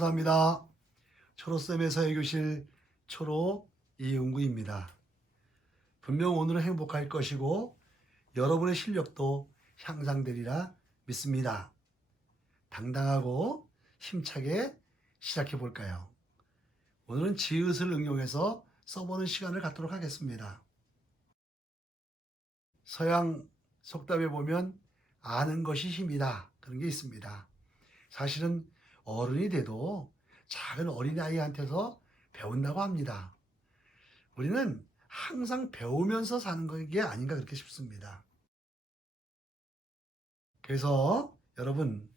감사합니다. 초로쌤의 서예교실 초로 이용구입니다. 분명 오늘은 행복할 것이고 여러분의 실력도 향상되리라 믿습니다. 당당하고 힘차게 시작해 볼까요? 오늘은 지읒을 응용해서 써보는 시간을 갖도록 하겠습니다. 서양 속담에 보면 아는 것이 힘이다 그런 게 있습니다. 사실은 어른이 돼도 작은 어린아이한테서 배운다고 합니다. 우리는 항상 배우면서 사는 게 아닌가 그렇게 싶습니다. 그래서 여러분,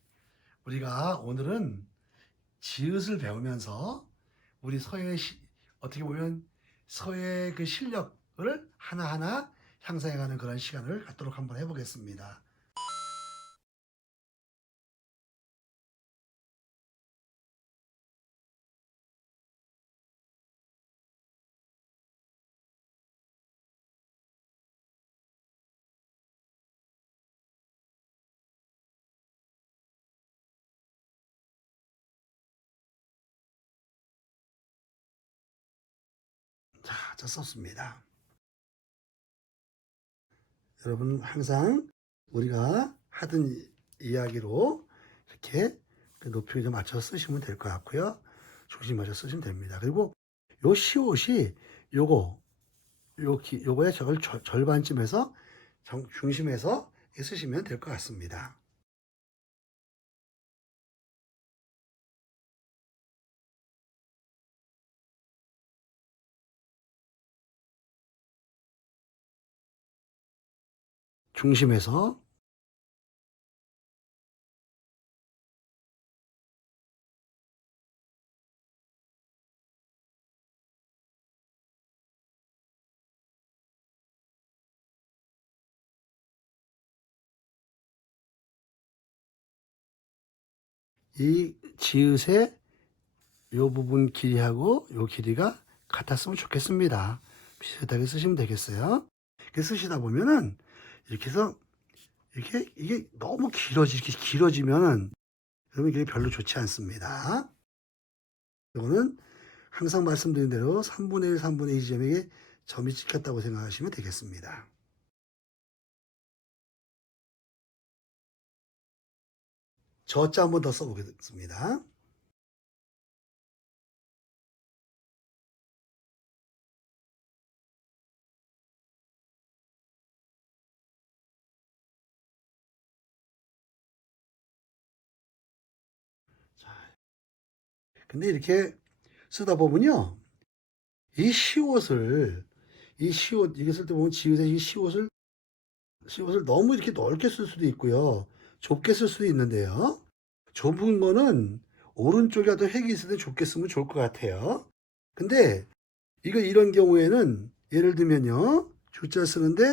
우리가 오늘은 지읒을 배우면서 우리 어떻게 보면 서예의 그 실력을 하나하나 향상해가는 그런 시간을 갖도록 한번 해보겠습니다. 자, 썼습니다. 여러분 항상 우리가 하던 이야기로 이렇게 그 높이에 맞춰서 쓰시면 될 것 같고요. 중심 맞춰서 쓰시면 됩니다. 그리고 요 시옷이 요거 요거에 저걸 절반쯤에서 중심에서 쓰시면 될 것 같습니다. 중심에서 이 지읒의 요 부분 길이하고 요 길이가 같았으면 좋겠습니다. 비슷하게 쓰시면 되겠어요. 이렇게 쓰시다 보면은 이렇게 해서 이게 너무 이렇게 길어지면은 그러면 이게 별로 좋지 않습니다. 이거는 항상 말씀드린 대로 3분의 1, 3분의 2 지점에 점이 찍혔다고 생각하시면 되겠습니다. 저자 한번 더 써보겠습니다. 근데 이렇게 쓰다 보면요. 이 시옷을, 이게 쓸 때 보면 지읒의 시옷을 너무 이렇게 넓게 쓸 수도 있고요. 좁게 쓸 수도 있는데요. 좁은 거는 오른쪽에 더 획이 있을 때 좁게 쓰면 좋을 것 같아요. 근데 이런 경우에는 예를 들면요. 주자 쓰는데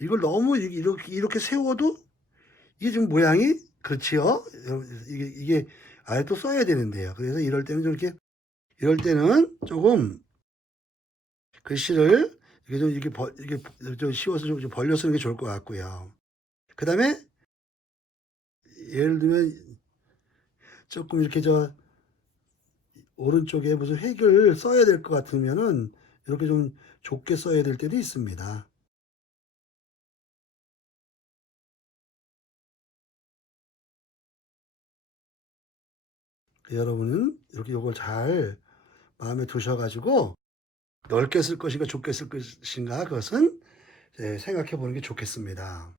이걸 너무 이렇게 세워도 이게 지금 모양이 그렇지요. 이게 아예 또 써야 되는데요. 그래서 이럴 때는 조금 글씨를 이렇게 좀 이렇게 좀 씌워서 좀 벌려 쓰는 게 좋을 것 같고요. 그 다음에 예를 들면 조금 이렇게 오른쪽에 무슨 획을 써야 될 것 같으면은 이렇게 좀 좁게 써야 될 때도 있습니다. 여러분은 이렇게 요걸 잘 마음에 두셔가지고 넓게 쓸 것인가 좁게 쓸 것인가 그것은 생각해 보는 게 좋겠습니다.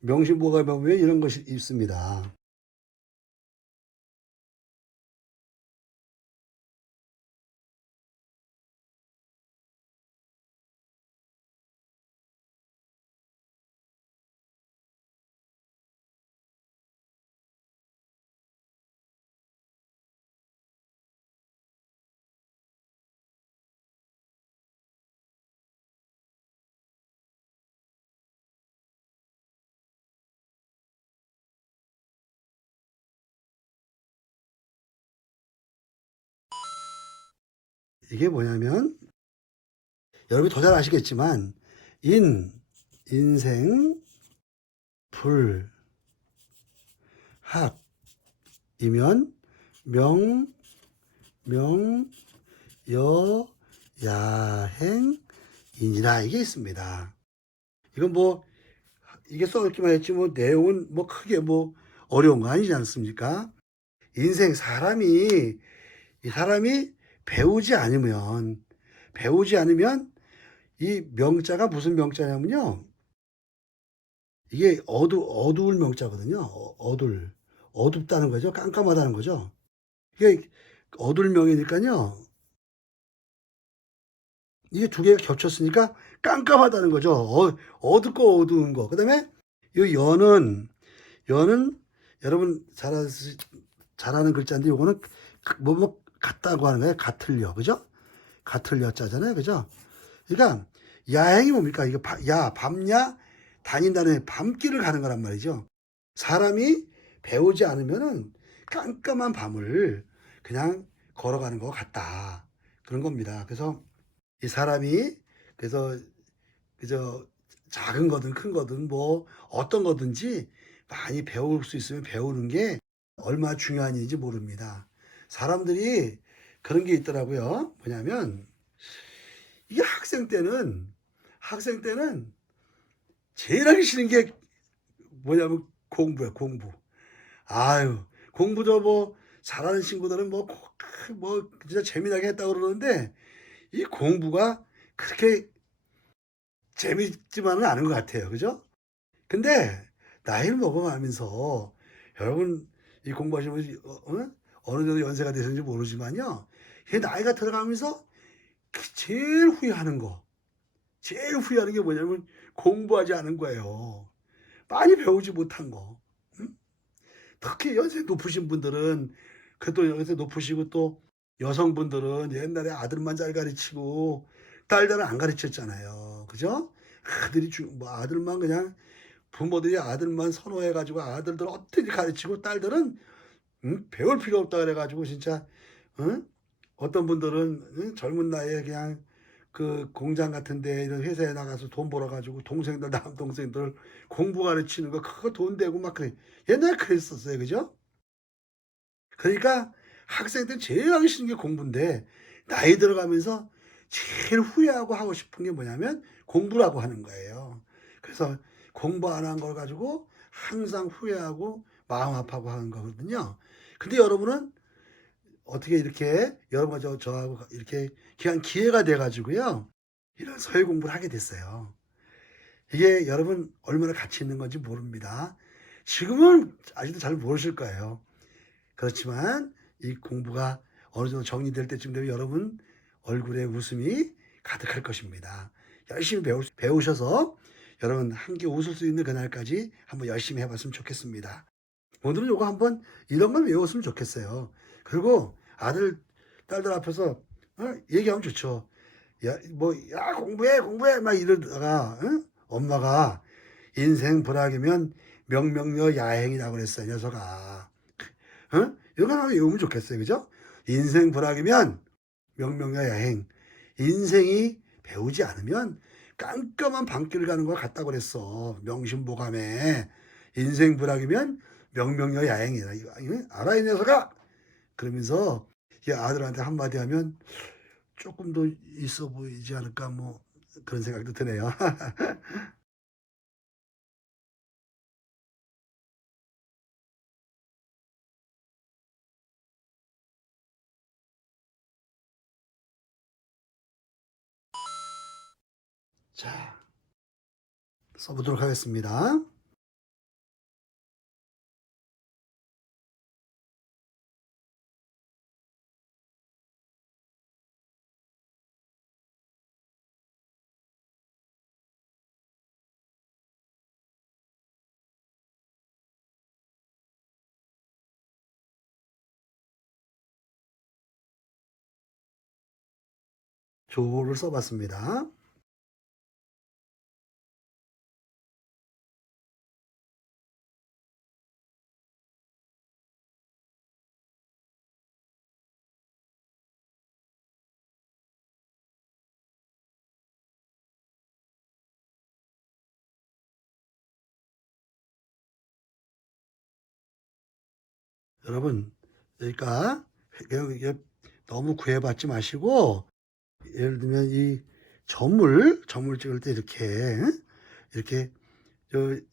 명심보감에 보면 이런 것이 있습니다. 이게 뭐냐면 여러분이 더 잘 아시겠지만 인생, 불, 학이면 명, 여, 야행이니라 이게 있습니다. 이건 뭐 이게 써놓기만 했지 뭐 내용은 뭐 크게 뭐 어려운 거 아니지 않습니까? 인생 사람이 배우지 않으면 이 명자가 무슨 명자냐면요. 이게 어두울 명자거든요. 어둡다는 거죠. 깜깜하다는 거죠. 이게 어두울 명이니까요. 이게 두 개가 겹쳤으니까 깜깜하다는 거죠. 어둡고 어두운 거. 그다음에 이 연은 여러분 잘 아는 글자인데 요거는 뭐 같다고 하는 거예요. 같을려. 그죠? 같을려 자잖아요. 그죠? 그러니까 야행이 뭡니까? 이거 밤야 다닌다는 밤길을 가는 거란 말이죠. 사람이 배우지 않으면은 깜깜한 밤을 그냥 걸어가는 것 같다. 그런 겁니다. 그래서 이 사람이 그래서 그저 작은 거든 큰 거든 뭐 어떤 거든지 많이 배울 수 있으면 배우는 게 얼마나 중요한 일인지 모릅니다. 사람들이 그런 게 있더라고요. 뭐냐면 이게 학생 때는 제일 하기 싫은 게 뭐냐면 공부야, 공부. 아유, 공부도 뭐 잘하는 친구들은 뭐 진짜 재미나게 했다고 그러는데 이 공부가 그렇게 재밌지만은 않은 것 같아요. 그죠? 근데 나이를 먹어가면서 여러분 이 공부하시면 어느 정도 연세가 되셨는지 모르지만요. 이 나이가 들어가면서 제일 후회하는 게 뭐냐면 공부하지 않은 거예요. 많이 배우지 못한 거. 응? 특히 연세 높으신 분들은 그또 연세 높으시고 또 여성분들은 옛날에 아들만 잘 가르치고 딸들은 안 가르쳤잖아요. 그죠? 뭐 아들만 그냥 부모들이 아들만 선호해 가지고 아들들 어떻게 가르치고 딸들은 배울 필요 없다 그래 가지고 진짜 응? 어떤 분들은 젊은 나이에 그냥 그 공장 같은 데 이런 회사에 나가서 돈 벌어 가지고 동생들 남동생들 공부 가르치는 거 그거 돈 되고 막 그래. 옛날에 그랬었어요. 그죠? 그러니까 학생 때 제일 하기 싫은 게 공부인데 나이 들어가면서 제일 후회하고 하고 싶은 게 뭐냐면 공부라고 하는 거예요. 그래서 공부 안 한 걸 가지고 항상 후회하고 마음 아파하고 하는 거거든요. 근데 여러분은 어떻게 이렇게 여러분과 저하고 이렇게 귀한 기회가 돼 가지고요. 이런 서예 공부를 하게 됐어요. 이게 여러분 얼마나 가치 있는 건지 모릅니다. 지금은 아직도 잘 모르실 거예요. 그렇지만 이 공부가 어느 정도 정리될 때쯤 되면 여러분 얼굴에 웃음이 가득할 것입니다. 열심히 배우셔서 여러분 함께 웃을 수 있는 그날까지 한번 열심히 해봤으면 좋겠습니다. 오늘은 요거 한번 이런 걸 외웠으면 좋겠어요. 그리고 딸들 앞에서 얘기하면 좋죠. 야, 공부해 막 이러다가 엄마가 인생 불학이면 명명여 야행이라고 그랬어요, 녀석아. 이거 하나 외우면 좋겠어요. 그죠? 인생 불학이면 명명야 야행. 인생이 배우지 않으면 깜깜한 밤길을 가는 것 같다고 그랬어. 명심보감에. 인생 불학이면 명명야 야행이라. 이거 알아, 이 녀석아? 그러면서 이 아들한테 한마디 하면 조금 더 있어 보이지 않을까, 뭐, 그런 생각도 드네요. 자, 써보도록 하겠습니다. 조를 써봤습니다. 여러분, 그러니까 이게 너무 구애받지 마시고, 예를 들면 이 점을 찍을 때 이렇게, 이렇게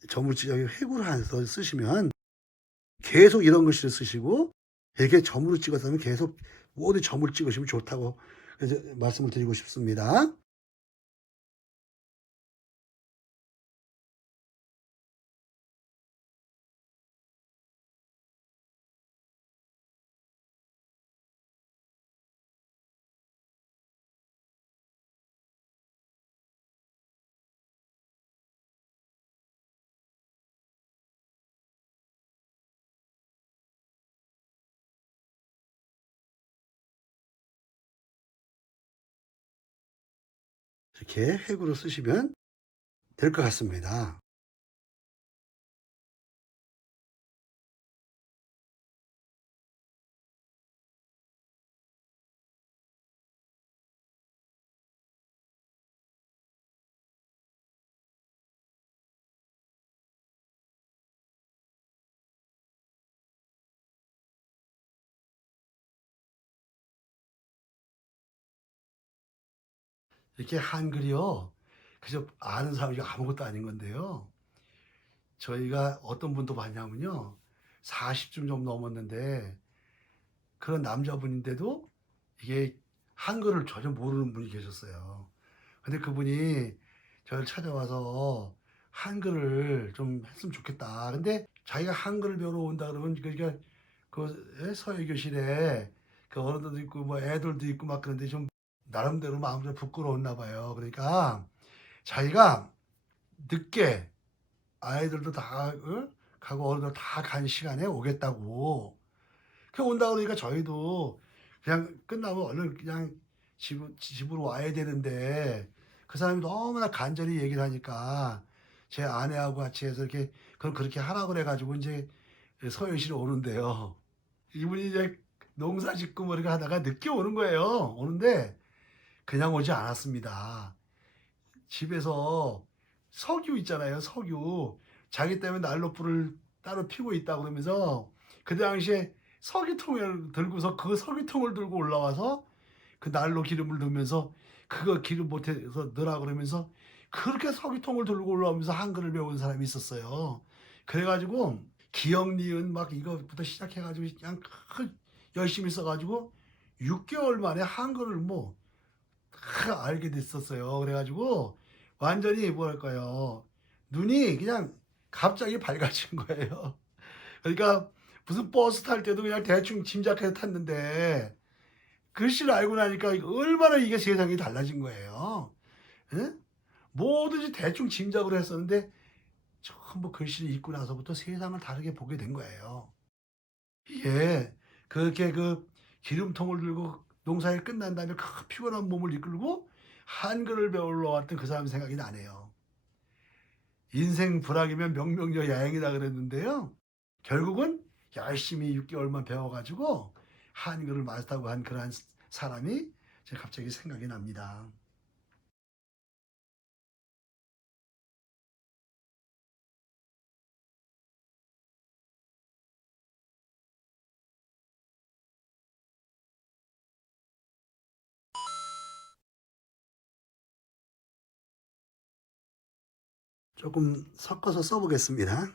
점을 여기 획으로 해서 쓰시면 계속 이런 글씨를 쓰시고, 이렇게 점으로 찍어서 계속 모두 점을 찍으시면 좋다고 그래서 말씀을 드리고 싶습니다. 이렇게 획으로 쓰시면 될 것 같습니다. 이렇게 한글이요. 그저 아는 사람이 아무것도 아닌 건데요. 저희가 어떤 분도 봤냐면요. 40쯤 좀 넘었는데 그런 남자분인데도 이게 한글을 전혀 모르는 분이 계셨어요. 근데 그분이 저를 찾아와서 한글을 좀 했으면 좋겠다. 근데 자기가 한글을 배우러 온다 그러면 그러니까 서예교실에 그 어른들도 있고 뭐 애들도 있고 막 그런데 좀 나름대로 마음대로 부끄러웠나 봐요. 그러니까 자기가 늦게 아이들도 다 가고 어른들 다 간 시간에 오겠다고. 그 온다 그러니까 저희도 그냥 끝나면 얼른 그냥 집으로 와야 되는데 그 사람이 너무나 간절히 얘기를 하니까 제 아내하고 같이 해서 이렇게 그럼 그렇게 하라 그래 가지고 인제 서울시로 오는데요. 이분이 이제 농사 짓고 뭐 이렇게 하다가 늦게 오는 거예요. 오는데 그냥 오지 않았습니다. 집에서 석유 있잖아요, 석유. 자기 때문에 난로불을 따로 피우고 있다 그러면서 그 당시에 석유통을 들고서 그 석유통을 들고 올라와서 그 난로 기름을 넣으면서 그거 기름 못해서 넣으라 그러면서 그렇게 석유통을 들고 올라오면서 한글을 배운 사람이 있었어요. 그래 가지고 기역 니은 막 이거부터 시작해 가지고 그냥 열심히 써 가지고 6개월 만에 한글을 뭐 알게 됐었어요. 그래 가지고 완전히 뭐랄까요. 눈이 그냥 갑자기 밝아진 거예요. 그러니까 무슨 버스 탈 때도 그냥 대충 짐작해서 탔는데 글씨를 알고 나니까 얼마나 이게 세상이 달라진 거예요. 예? 뭐든지 대충 짐작을 했었는데 전부 글씨를 읽고 나서부터 세상을 다르게 보게 된 거예요. 이게 그렇게 기름통을 들고 농사일 끝난 다음에 그 피곤한 몸을 이끌고 한글을 배우러 왔던 그 사람 생각이 나네요. 인생 불학이면 명명여 야행이다 그랬는데요. 결국은 열심히 6개월만 배워 가지고 한글을 마스터하고 한 그러한 사람이 제가 갑자기 생각이 납니다. 조금 섞어서 써 보겠습니다.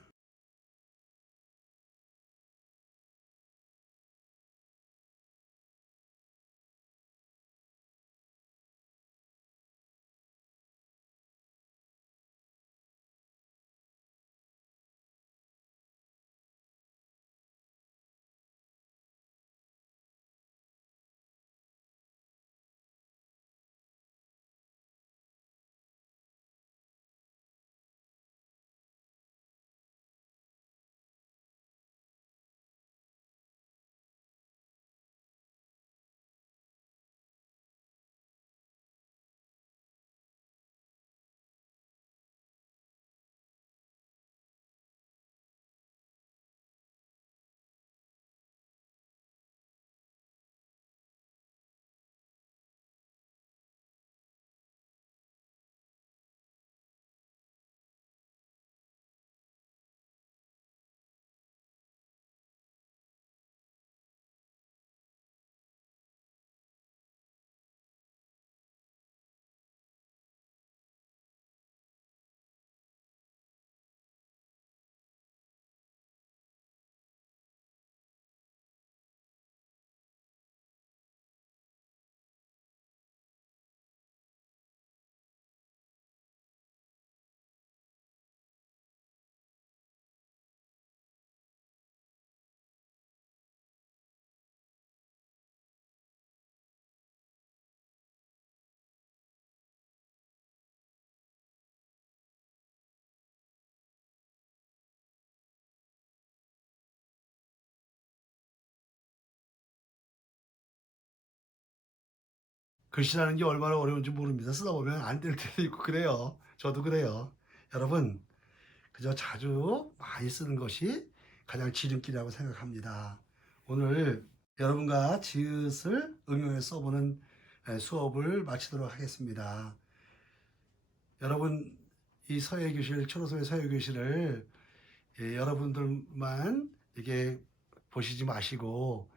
글씨라는 게 얼마나 어려운지 모릅니다. 쓰다 보면 안 될 때도 있고 그래요. 저도 그래요. 여러분, 그저 자주 많이 쓰는 것이 가장 지름길이라고 생각합니다. 오늘 여러분과 지읒을 응용해 써보는 수업을 마치도록 하겠습니다. 여러분, 이 서예교실, 초로서의 서예교실을 여러분들만 이게 보시지 마시고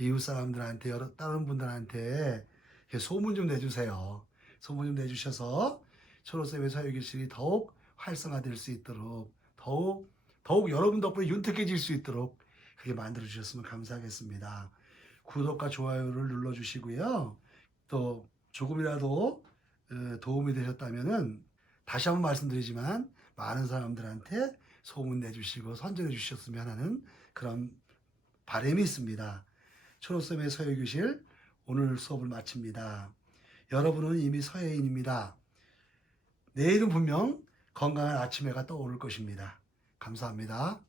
이웃 사람들한테, 다른 분들한테 이렇게 소문 좀 내주세요. 소문 좀 내주셔서 초로서의 서예교실이 더욱 활성화될 수 있도록, 더욱 여러분 덕분에 윤택해질 수 있도록 그렇게 만들어 주셨으면 감사하겠습니다. 구독과 좋아요를 눌러주시고요. 또 조금이라도 도움이 되셨다면은 다시 한번 말씀드리지만 많은 사람들한테 소문 내주시고 선전해 주셨으면 하는 그런 바람이 있습니다. 초록섬의 서예교실 오늘 수업을 마칩니다. 여러분은 이미 서예인입니다. 내일은 분명 건강한 아침 해가 떠오를 것입니다. 감사합니다.